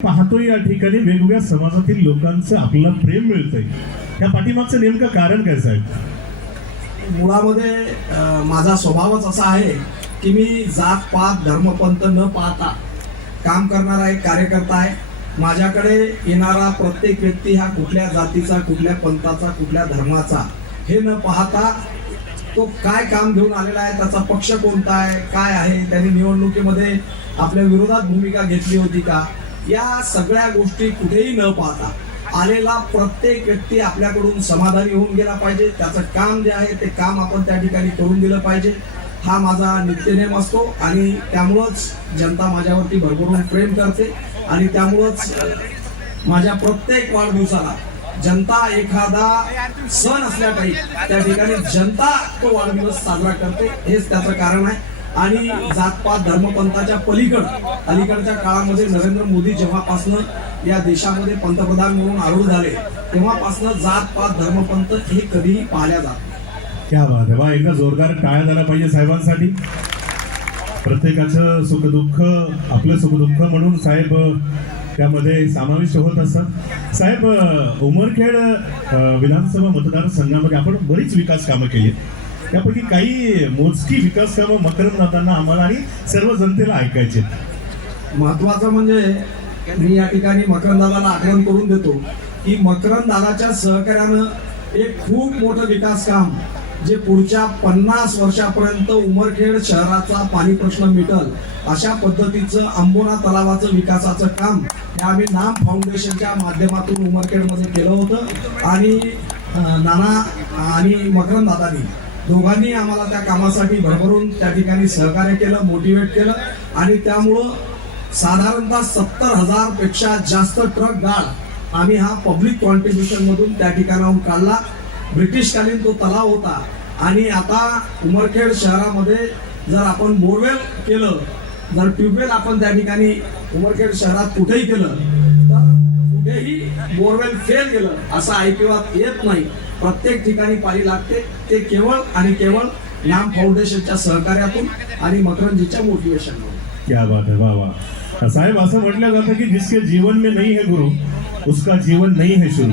पाहतो या ठिकाणी वेगवेगळ्या समाजातील लोकांचं आपल्याला प्रेम मिळतंय, या पाठीमागचं नेमकं कारण काय साहेब? मुळामध्ये माझा स्वभावच असा आहे की मी जात पात धर्मपंथ न पाहता काम करणारा एक कार्यकर्ता आहे. माझ्याकडे येणारा प्रत्येक व्यक्ती हा कुठल्या जातीचा, कुठल्या पंथाचा, कुठल्या धर्माचा हे न पाहता तो काय काम घेऊन आलेला आहे, त्याचा पक्ष कोणता आहे, काय आहे, त्यांनी निवडणुकीमध्ये आपल्या विरोधात भूमिका घेतली होती का, या सगळ्या गोष्टी कुठेही न पाहता आलेला प्रत्येक व्यक्ती आपल्याकडून समाधानी होऊन गेला पाहिजे. त्याचं काम जे आहे ते काम आपण त्या ठिकाणी करून दिलं पाहिजे, हा माझा नित्यनेम असतो. आणि त्यामुळंच जनता माझ्यावरती भरभरून प्रेम करते आणि त्यामुळंच माझ्या प्रत्येक वाढदिवसाला जनता एखादा सण असल्या पाहिजे त्या ठिकाणी जनता तो वाढदिवस साजरा करते, हेच त्याचं कारण आहे. आणि जातपात धर्मपंथाच्या अलीकडच्या काळामध्ये नरेंद्र मोदी जेव्हापासनं या देशामध्ये पंतप्रधान म्हणून आरूढ झाले तेव्हापासनं जातपात धर्मपंथ हे कधीही पाहिल्या जात नाही. क्या बात आहे, एकदा जोरदार टाळ्या झाला पाहिजे साहेबांसाठी. प्रत्येकाचं सुखदुःख आपलं सुखदुःख म्हणून साहेब त्यामध्ये समाविष्ट होत असतात. साहेब, उमरखेड विधानसभा मतदारसंघामध्ये आपण बरीच विकास कामं केली, त्यापैकी काही मोजकी विकास कामं मकरंददादांना आम्हाला आणि सर्व जनतेला ऐकायचे. महत्वाचं म्हणजे मी या ठिकाणी मकरंददादाला आठवण करून देतो की मकरंददादाच्या सहकार्यानं एक खूप मोठं विकास काम जे पुढच्या 50 वर्षापर्यंत उमरखेड शहराचा पाणी प्रश्न मिटल अशा पद्धतीचं आंबोना तलावाचं विकासाचं काम हे आम्ही नाम फाउंडेशनच्या माध्यमातून उमरखेडमध्ये केलं होतं. आणि नाना आणि मकरंददादांनी दोघांनी आम्हाला त्या कामासाठी भरभरून त्या ठिकाणी सहकार्य केलं, मोटिवेट केलं. आणि त्यामुळं साधारणतः 70,000 पेक्षा जास्त ट्रक गाड आम्ही हा पब्लिक कॉन्ट्रीब्युशन मधून त्या ठिकाणाहून काढला. ब्रिटिशकालीन तो तलाव होता आणि आता उमरखेड शहरामध्ये जर आपण बोरवेल केलं, जर ट्यूबवेल आपण त्या ठिकाणी उमरखेड शहरात कुठेही केलं तर कुठेही बोरवेल फेल गेलं असं ऐकिवात येत नाही. प्रत्येक ठिकाणी पाणी लागते, ते केवळ आणि केवळ नाम फाउंडेशनच्या सहकार्यातून आणि मकरंदजीच्या मोटिवेशनमधून. क्या बात है, वाह वाह. साहेब, असं म्हटलं जातं की जिसके जीवन में नहीं है गुरु उसका जीवन नहीं है शुरू.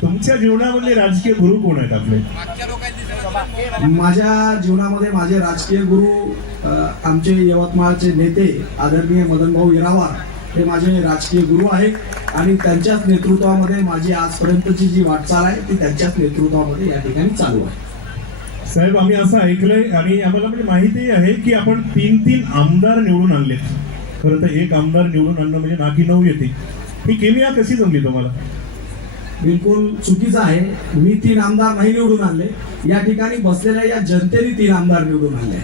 तुमच्या जीवनामधले राजकीय गुरु कोण आहेत आपले? माझ्या जीवनामध्ये माझे राजकीय गुरु आमचे यवतमाळचे नेते आदरणीय मदनभाऊ येरावार हे माझे राजकीय गुरु आहेत. आणि त्यांच्याच नेतृत्वामध्ये माझी आजपर्यंतची जी वाटचाल आहे ती त्यांच्याच नेतृत्वामध्ये या ठिकाणी चालू आहे. साहेब, आम्ही असं ऐकलंय आणि आम्हाला म्हणजे माहिती आहे की आपण 3 आमदार निवडून आणले. खरं तर एक आमदार निवडून आणणं म्हणजे नाकी 9 येते. ही केमिया कशी जमली तुम्हाला? बिलकुल चुकीचं आहे. मी 3 आमदार नाही निवडून आणले, या ठिकाणी बसलेल्या या जनतेने 3 आमदार निवडून आणले.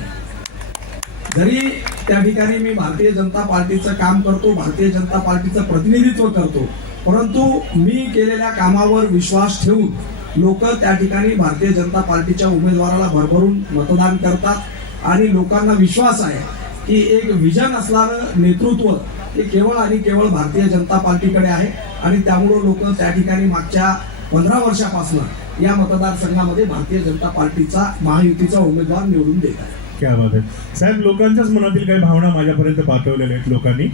जरी त्या ठिकाणी मी भारतीय जनता पार्टीचं काम करतो, भारतीय जनता पार्टीचं प्रतिनिधित्व करतो, परंतु मी केलेल्या कामावर विश्वास ठेवून लोक त्या ठिकाणी भारतीय जनता पार्टीच्या उमेदवाराला भरभरून मतदान करतात. आणि लोकांना विश्वास आहे की एक विजन असणारं नेतृत्व हे केवळ आणि केवळ भारतीय जनता पार्टीकडे आहे. आणि त्यामुळं लोक त्या ठिकाणी मागच्या 15 वर्षापासून या मतदारसंघामध्ये भारतीय जनता पार्टीचा महायुतीचा उमेदवार निवडून देत आहे. क्या बात आहे. साहेब, लोकांच्याच मनातील काही भावना माझ्यापर्यंत पाठवलेल्या आहेत लोकांनी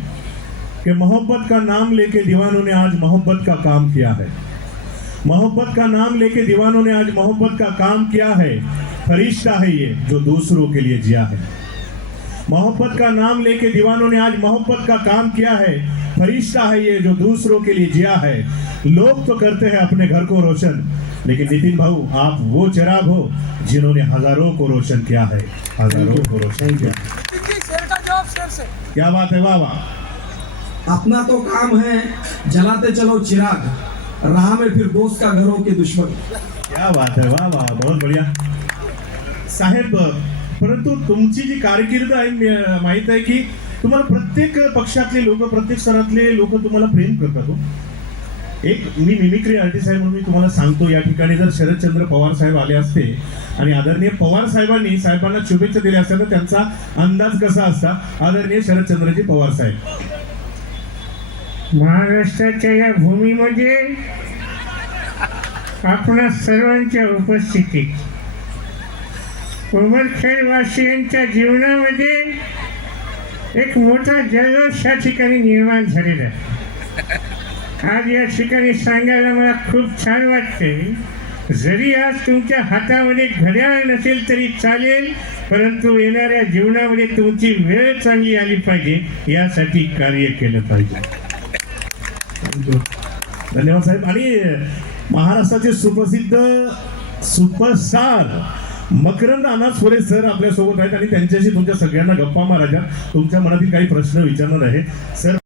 कि मोहब्बत का नाम लेके दीवानों ने आज मोहब्बत का काम किया है. मोहब्बत का नाम लेके दीवानों ने आज मोहब्बत का काम किया है. फरिश्ता है ये जो दूसरों के लिए जिया है. मोहब्बत का नाम लेके दीवानों ने आज मोहब्बत का काम किया है. फरिश्ता है ये जो दूसरों के लिए जिया है. लोग तो करते हैं अपने घर को रोशन, लेकिन नितिन भाऊ, आप वो चिराग हो जिन्होंने हजारों को रोशन किया है. हजारों को रोशन किया. क्या बात है, वाह वाह. अपना तो काम है जलाते चलो चिराग, राह में फिर दोस्त का घरों के दुश्मन. क्या बात है, वाह वाह, बहुत बढ़िया. साहेब, परंतु तुमची जी कारकीर्द आहे, माहित आहे की तुम्हाला प्रत्येक पक्षातले लोक, प्रत्येक स्तरातले लोक तुम्हाला प्रेम करतात. एक मी मिमिक्री आर्टिस्ट आहे म्हणून मी तुम्हाला सांगतो, या ठिकाणी जर शरदचंद्र पवार साहेब आले असते आणि आदरणीय पवार साहेबांनी साहेबांना शुभेच्छा दिल्या असत्या तर त्यांचा अंदाज कसा असता? आदरणीय शरदचंद्रजी पवार साहेब. महाराष्ट्राच्या या भूमीमध्ये आपणा सर्वांच्या उपस्थितीत उमरखेडवासियांच्या जीवनामध्ये एक मोठा जल्लोष या ठिकाणी निर्माण झालेला आहे. आज या ठिकाणी सांगायला मला खूप छान वाटते. जरी आज तुमच्या हातामध्ये घड्याळ नसेल तरी चालेल, परंतु येणाऱ्या जीवनामध्ये तुमची वेळ चांगली आली पाहिजे यासाठी कार्य केलं पाहिजे. धन्यवाद साहेब. आणि महाराष्ट्राचे सुप्रसिद्ध सुपरस्टार मकरंद अनासपुरे सर आपल्या सोबत आहेत आणि त्यांच्याशी तुमच्या सगळ्यांना गप्पा मारायच्या, तुमच्या मनातील काही प्रश्न विचारणार आहे सर.